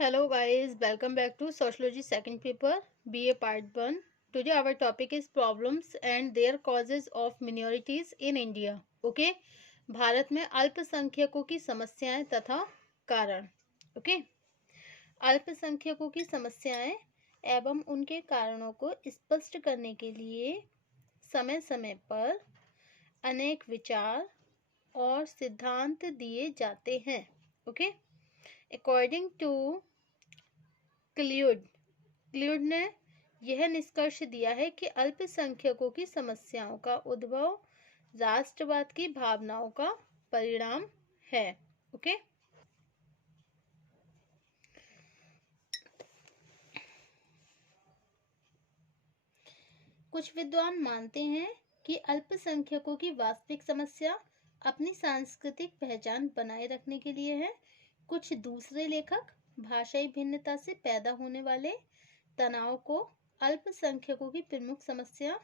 Hello guys, welcome back to Sociology second paper BA part 1. Today our topic is problems and their causes of minorities in India. Okay? Bharat में अल्पसंख्यकों की समस्याएं तथा कारण. Okay? अल्पसंख्यकों की समस्याएं एवं उनके कारणों को स्पष्ट करने के लिए समय समय पर अनेक विचार और सिद्धांत दिए जाते हैं. ओके? अकॉर्डिंग टू क्ल्यूड ने यह निष्कर्ष दिया है कि अल्पसंख्यकों की समस्याओं का उद्भव राष्ट्रवाद की भावनाओं का परिणाम है. ओके? कुछ विद्वान मानते हैं कि अल्पसंख्यकों की वास्तविक समस्या अपनी सांस्कृतिक पहचान बनाए रखने के लिए है. कुछ दूसरे लेखक भाषाई भिन्नता से पैदा होने वाले तनाव को अल्पसंख्यकों की प्रमुख समस्या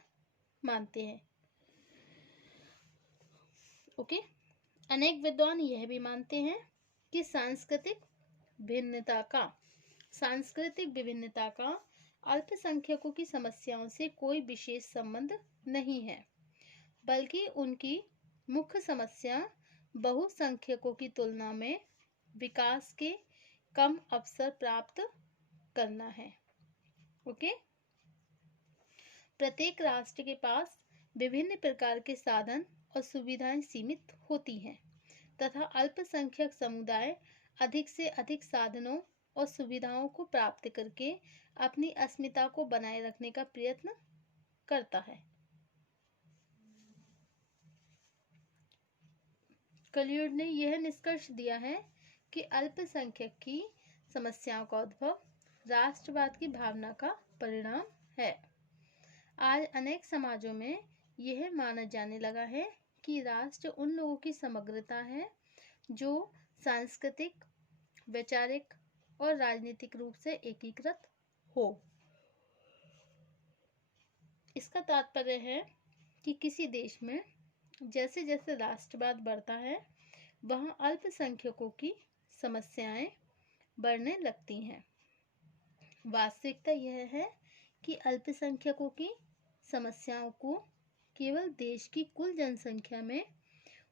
मानते हैं. ओके? अनेक विद्वान यह भी मानते हैं कि सांस्कृतिक विभिन्नता का अल्पसंख्यकों की समस्याओं से कोई विशेष संबंध नहीं है, बल्कि उनकी मुख्य समस्या बहुसंख्यकों की तुलना में विकास के कम अवसर प्राप्त करना है. ओके? प्रत्येक राष्ट्र के पास विभिन्न प्रकार के साधन और सुविधाएं सीमित होती हैं तथा अल्पसंख्यक समुदाय अधिक से अधिक साधनों और सुविधाओं को प्राप्त करके अपनी अस्मिता को बनाए रखने का प्रयत्न करता है. क्ल्यूड ने यह निष्कर्ष दिया है कि अल्पसंख्यक की समस्याओं का उद्भव राष्ट्रवाद की भावना का परिणाम है. आज अनेक समाजों में यह माना जाने लगा है कि राष्ट्र उन लोगों की समग्रता है जो सांस्कृतिक, वैचारिक और राजनीतिक रूप से एकीकृत हो. इसका तात्पर्य है कि किसी देश में जैसे जैसे राष्ट्रवाद बढ़ता है वहाँ अल्पसंख्यकों की समस्याएं बढ़ने लगती हैं. वास्तविकता यह है कि अल्पसंख्यकों की समस्याओं को केवल देश की कुल जनसंख्या में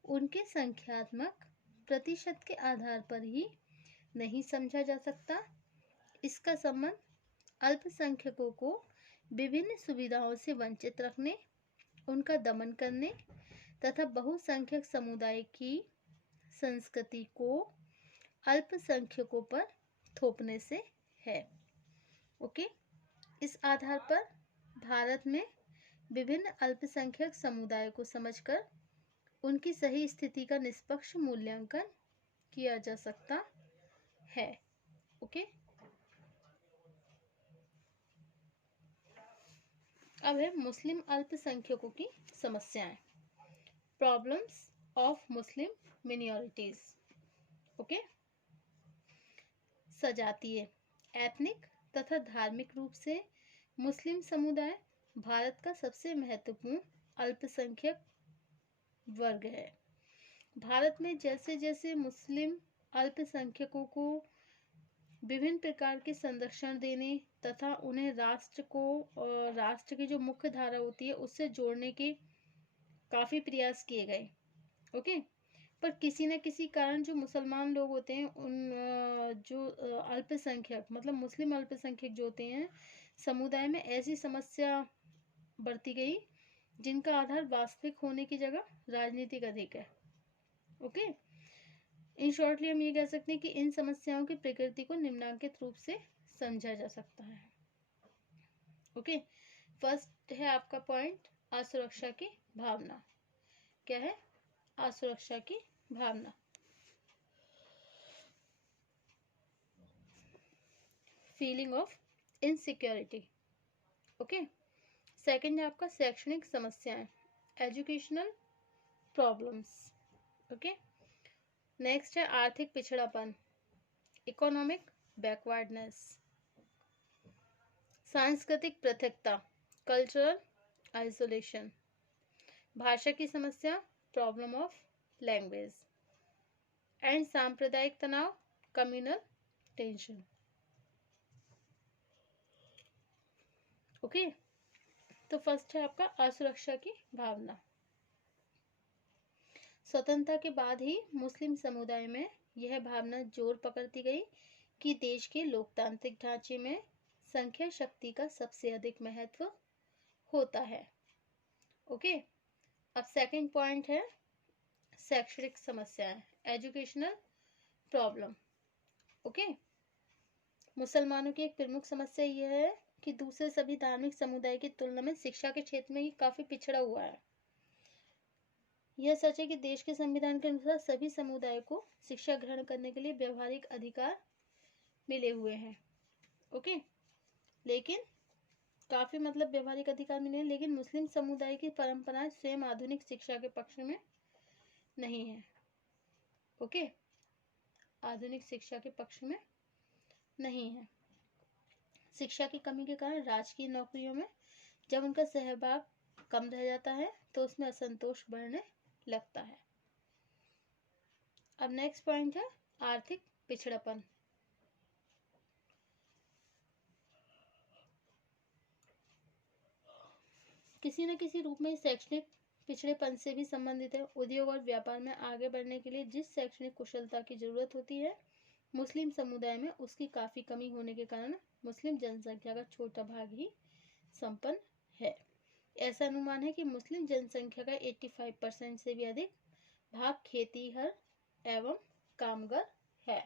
उनके संख्यात्मक प्रतिशत के आधार पर ही नहीं समझा जा सकता. इसका संबंध अल्पसंख्यकों को विभिन्न सुविधाओं से वंचित रखने, उनका दमन करने तथा बहुसंख्यक समुदाय की संस्कृति को अल्पसंख्यकों पर थोपने से है. ओके? इस आधार पर भारत में विभिन्न अल्पसंख्यक समुदायों को समझकर उनकी सही स्थिति का निष्पक्ष मूल्यांकन किया जा सकता है. ओके? अब है मुस्लिम अल्पसंख्यकों की समस्याएं. Problems of Muslim minorities. Okay? सजातीय, एथनिक तथा धार्मिक रूप से मुस्लिम समुदाय भारत का सबसे महत्वपूर्ण अल्पसंख्यक वर्ग है. भारत में जैसे जैसे मुस्लिम अल्पसंख्यकों को विभिन्न प्रकार के संरक्षण देने तथा उन्हें राष्ट्र की जो मुख्य धारा होती है उससे जोड़ने के काफ़ी प्रयास किए गए. ओके? पर किसी न किसी कारण जो मुसलमान लोग होते हैं उन जो अल्पसंख्यक मतलब मुस्लिम अल्पसंख्यक जो होते हैं समुदाय में ऐसी समस्या बढ़ती गई जिनका आधार वास्तविक होने की जगह राजनीतिक अधिक है. ओके? इन शॉर्टली हम ये कह सकते हैं कि इन समस्याओं की प्रकृति को निम्नलिखित रूप से समझा जा सकता है. ओके? फर्स्ट है आपका पॉइंट असुरक्षा की भावना. क्या है? असुरक्षा की भावना. Feeling of insecurity. Okay? Second है आपका शैक्षणिक समस्याएं, एजुकेशनल प्रॉब्लम्स. ओके? नेक्स्ट है आर्थिक पिछड़ापन, इकोनॉमिक बैकवर्डनेस. सांस्कृतिक पृथकता, कल्चरल आइसोलेशन. भाषा की समस्या, प्रॉब्लम ऑफ लैंग्वेज. एंड सांप्रदायिक तनाव, कम्युनल टेंशन. ओके, तो फर्स्ट है आपका असुरक्षा की भावना। स्वतंत्रता के बाद ही मुस्लिम समुदाय में यह भावना जोर पकड़ती गई कि देश के लोकतांत्रिक ढांचे में संख्या शक्ति का सबसे अधिक महत्व होता है। ओके, अब सेकंड पॉइंट है शैक्षणिक समस्याएं, एजुकेशनल प्रॉब्लम। ओके, मुसलमानों की एक प्रमुख समस्या यह है कि दूसरे सभी धार्मिक समुदाय की तुलना में शिक्षा के क्षेत्र में ये काफी पिछड़ा हुआ है। यह सच है कि देश के संविधान के अनुसार सभी समुदाय को शिक्षा ग्रहण करने के लिए व्यवहारिक अधिकार मिले हुए हैं। ओके, लेकिन काफी व्यवहारिक अधिकार मिले हैं, लेकिन मुस्लिम समुदाय की परंपराएं स्वयं आधुनिक शिक्षा के पक्ष में नहीं है। ओके, आधुनिक शिक्षा के पक्ष में नहीं है। शिक्षा की कमी के कारण राजकीय नौकरियों में जब उनका सहभाग कम रह जाता है तो उसमें असंतोष बढ़ने लगता है। अब नेक्स्ट पॉइंट है आर्थिक पिछड़ापन। किसी न किसी रूप में शैक्षणिक पिछड़ेपन से भी संबंधित है। उद्योग और व्यापार में आगे बढ़ने के लिए जिस शैक्षणिक कुशलता की जरूरत होती है, मुस्लिम समुदाय में उसकी काफी कमी होने के कारण मुस्लिम जनसंख्या का छोटा भाग ही संपन्न है। ऐसा अनुमान है कि मुस्लिम जनसंख्या का 85% से भी अधिक भाग खेतीहर एवं कामगार है।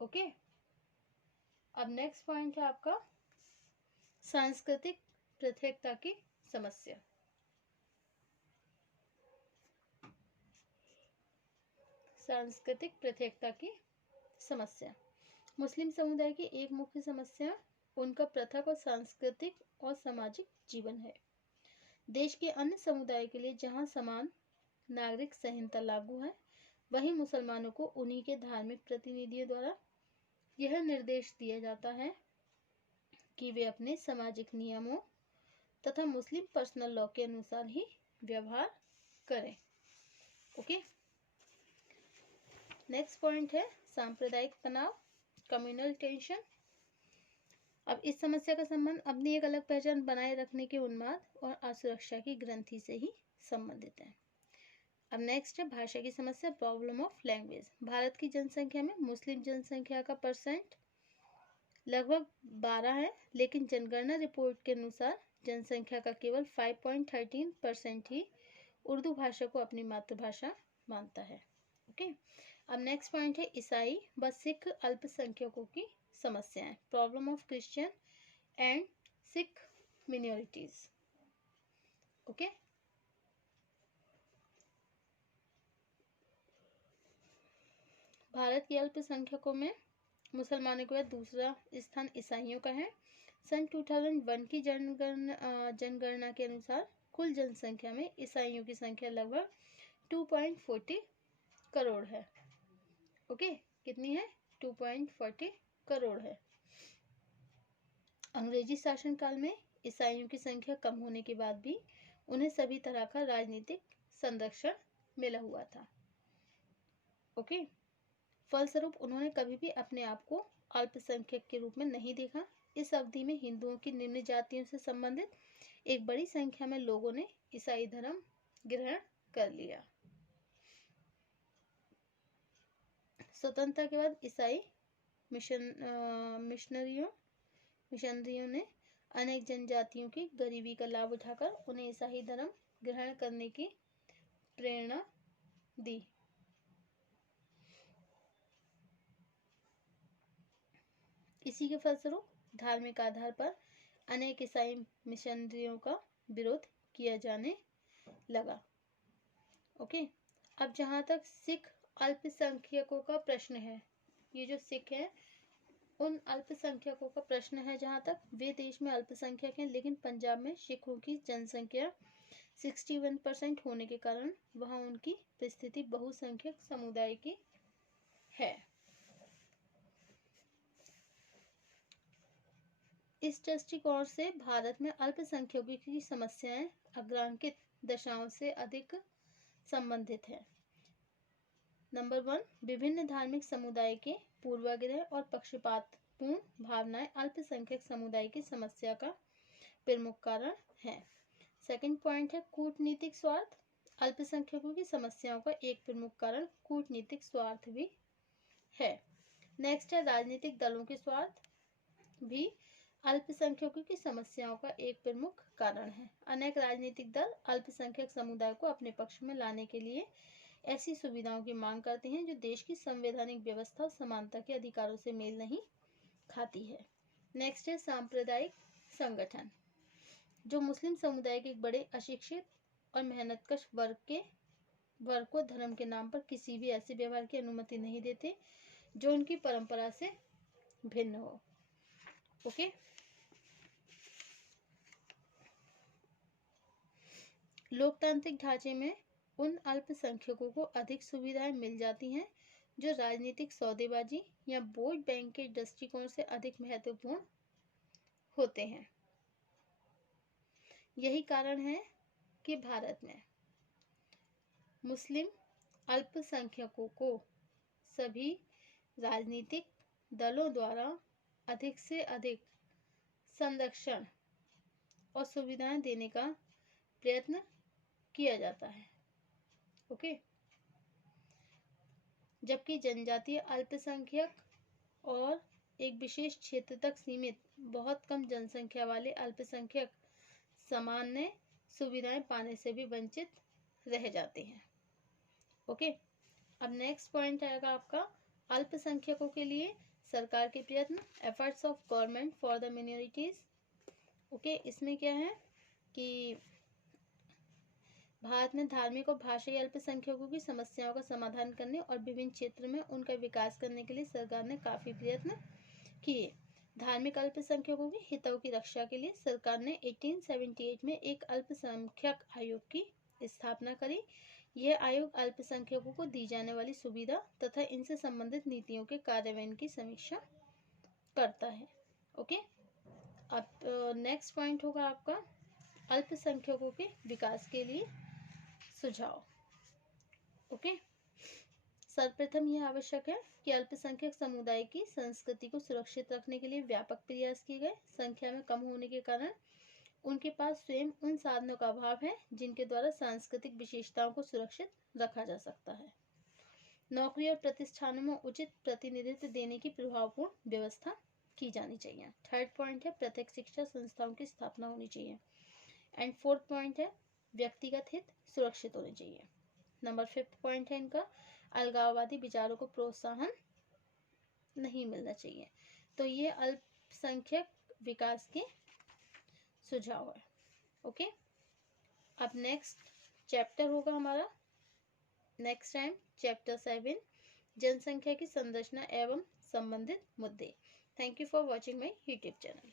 ओके, अब नेक्स्ट पॉइंट है आपका सांस्कृतिक पृथकता की समस्या। सांस्कृतिक पृथकता की समस्या मुस्लिम समुदाय की एक मुख्य समस्या उनका पृथक और सांस्कृतिक और सामाजिक जीवन है। देश के अन्य समुदाय के लिए जहां समान नागरिक संहिता लागू है, वहीं मुसलमानों को उन्हीं के धार्मिक प्रतिनिधियों द्वारा यह निर्देश दिया जाता है कि वे अपने सामाजिक नियमों तथा मुस्लिम पर्सनल लॉ के अनुसार ही व्यवहार करें। ओके, नेक्स्ट पॉइंट है सांप्रदायिक तनाव, कम्युनल टेंशन। अब इस समस्या का संबंध अपनी एक अलग पहचान बनाए रखने के उन्माद और असुरक्षा की ग्रंथि से ही संबंधित है। अब नेक्स्ट है भाषा की समस्या, प्रॉब्लम ऑफ लैंग्वेज। भारत की जनसंख्या में मुस्लिम जनसंख्या का परसेंट लगभग 12 है, लेकिन जनगणना रिपोर्ट के अनुसार जनसंख्या का केवल 5.13% ही उर्दू भाषा को अपनी मातृभाषा मानता है। ओके, अब नेक्स्ट पॉइंट है ईसाई व सिख अल्पसंख्यकों की समस्याएं, problem of Christian and Sikh minorities. Okay, Bharat के अल्पसंख्यकों में मुसलमानों के बाद दूसरा स्थान ईसाइयों का है। सन 2001 की जनगणना के अनुसार कुल जनसंख्या में ईसाइयों की संख्या लगभग 2.40 करोड़ है। ओके, कितनी है? 2.40 करोड़ है। अंग्रेजी शासन काल में ईसाइयों की संख्या कम होने के बाद भी उन्हें सभी तरह का राजनीतिक संरक्षण मिला हुआ था। ओके, फलस्वरूप उन्होंने कभी भी अपने आप को अल्पसंख्यक के रूप में नहीं देखा। इस अवधि में हिंदुओं की निम्न जातियों से संबंधित एक बड़ी संख्या में लोगों ने ईसाई धर्म ग्रहण कर लिया। स्वतंत्रता के बाद ईसाई मिशनरियों ने अनेक जनजातियों की गरीबी का लाभ उठाकर उन्हें ईसाई धर्म ग्रहण करने की प्रेरणा दी। इसी के फलस्वरूप धार्मिक आधार पर अनेक ईसाई मिशनरियों का विरोध किया जाने लगा। ओके, अब जहाँ तक सिख अल्पसंख्यकों का प्रश्न है, ये जो सिख है उन अल्पसंख्यकों का प्रश्न है, जहाँ तक वे देश में अल्पसंख्यक हैं, लेकिन पंजाब में सिखों की जनसंख्या 61% होने के कारण वहाँ उनकी परिस्थिति बहुसंख्यक समुदाय की है। इस दृष्टिकोण से भारत में अल्पसंख्यकों की समस्याएं अग्रांकित दशाओं से अधिक संबंधित है। नंबर 1, विभिन्न धार्मिक समुदाय के पूर्वाग्रह और पक्षपातपूर्ण भावनाएं अल्पसंख्यक समुदाय की समस्या का प्रमुख कारण हैं। सेकंड पॉइंट है कूटनीतिक स्वार्थ। अल्पसंख्यकों की समस्याओं का एक प्रमुख कारण कूटनीतिक स्वार्थ भी है। नेक्स्ट है राजनीतिक दलों के स्वार्थ भी अल्पसंख्यकों की समस्याओं का एक प्रमुख कारण है। अनेक राजनीतिक दल अल्पसंख्यक समुदाय को अपने पक्ष में लाने के लिए ऐसी सुविधाओं की मांग करते हैं जो देश की संवैधानिक व्यवस्था और समानता के अधिकारों से मेल नहीं खाती है। नेक्स्ट है सांप्रदायिक संगठन। जो मुस्लिम समुदाय के एक बड़े अशिक्षित और मेहनतकश वर्ग को धर्म के नाम पर किसी भी ऐसे व्यवहार की अनुमति नहीं देते जो उनकी परंपरा से भिन्न हो। ओके लोकतांत्रिक ढांचे में उन अल्पसंख्यकों को अधिक सुविधाएं मिल जाती हैं जो राजनीतिक सौदेबाजी या वोट बैंक के दृष्टिकोण से अधिक महत्वपूर्ण होते हैं। यही कारण है कि भारत में मुस्लिम अल्पसंख्यकों को सभी राजनीतिक दलों द्वारा अधिक से अधिक संरक्षण और सुविधाएं देने का प्रयत्न किया जाता है। ओके जबकि जनजातीय अल्पसंख्यक और एक विशेष क्षेत्र तक सीमित बहुत कम जनसंख्या वाले अल्पसंख्यक सामान्य सुविधाएं पाने से भी वंचित रह जाते हैं। ओके अब नेक्स्ट पॉइंट आएगा आपका अल्पसंख्यकों के लिए सरकार के प्रयत्न efforts of government for the minorities. Okay इसमें क्या है कि भारत में धार्मिक और भाषाई अल्पसंख्यकों की समस्याओं का समाधान करने और विभिन्न क्षेत्र में उनका विकास करने के लिए सरकार ने काफी प्रयत्न किए। धार्मिक अल्पसंख्यकों के हितों की रक्षा के लिए सरकार ने 1878 में एक अल्पसंख्यक आयोग की स्थापना करी। यह आयोग अल्पसंख्यकों को दी जाने वाली सुविधा तथा इनसे संबंधित नीतियों के कार्यान्वयन की समीक्षा करता है। ओके अब नेक्स्ट पॉइंट होगा आपका अल्पसंख्यकों के विकास के लिए सुझाव। ओके सर्वप्रथम यह आवश्यक है कि अल्पसंख्यक समुदाय की संस्कृति को सुरक्षित रखने के लिए व्यापक प्रयास किए गए। संख्या में कम होने के कारण उनके पास स्वयं उन साधनों का अभाव है जिनके द्वारा सांस्कृतिक विशेषताओं को सुरक्षित रखा जा सकता है। नौकरी और प्रतिष्ठानों में उचित प्रतिनिधित्व देने की प्रभावपूर्ण व्यवस्था की जानी चाहिए। थर्ड पॉइंट है प्रत्येक शिक्षा संस्थाओं की स्थापना होनी चाहिए। एंड फोर्थ पॉइंट है व्यक्तिगत हित सुरक्षित होने चाहिए। नंबर फिफ्थ पॉइंट है इनका अलगाववादी विचारों को प्रोत्साहन नहीं मिलना चाहिए। तो ये अल्पसंख्यक विकास के सुझाव है। ओके अब नेक्स्ट चैप्टर होगा हमारा नेक्स्ट टाइम चैप्टर 7 जनसंख्या की संरचना एवं संबंधित मुद्दे। Thank you for watching my YouTube channel.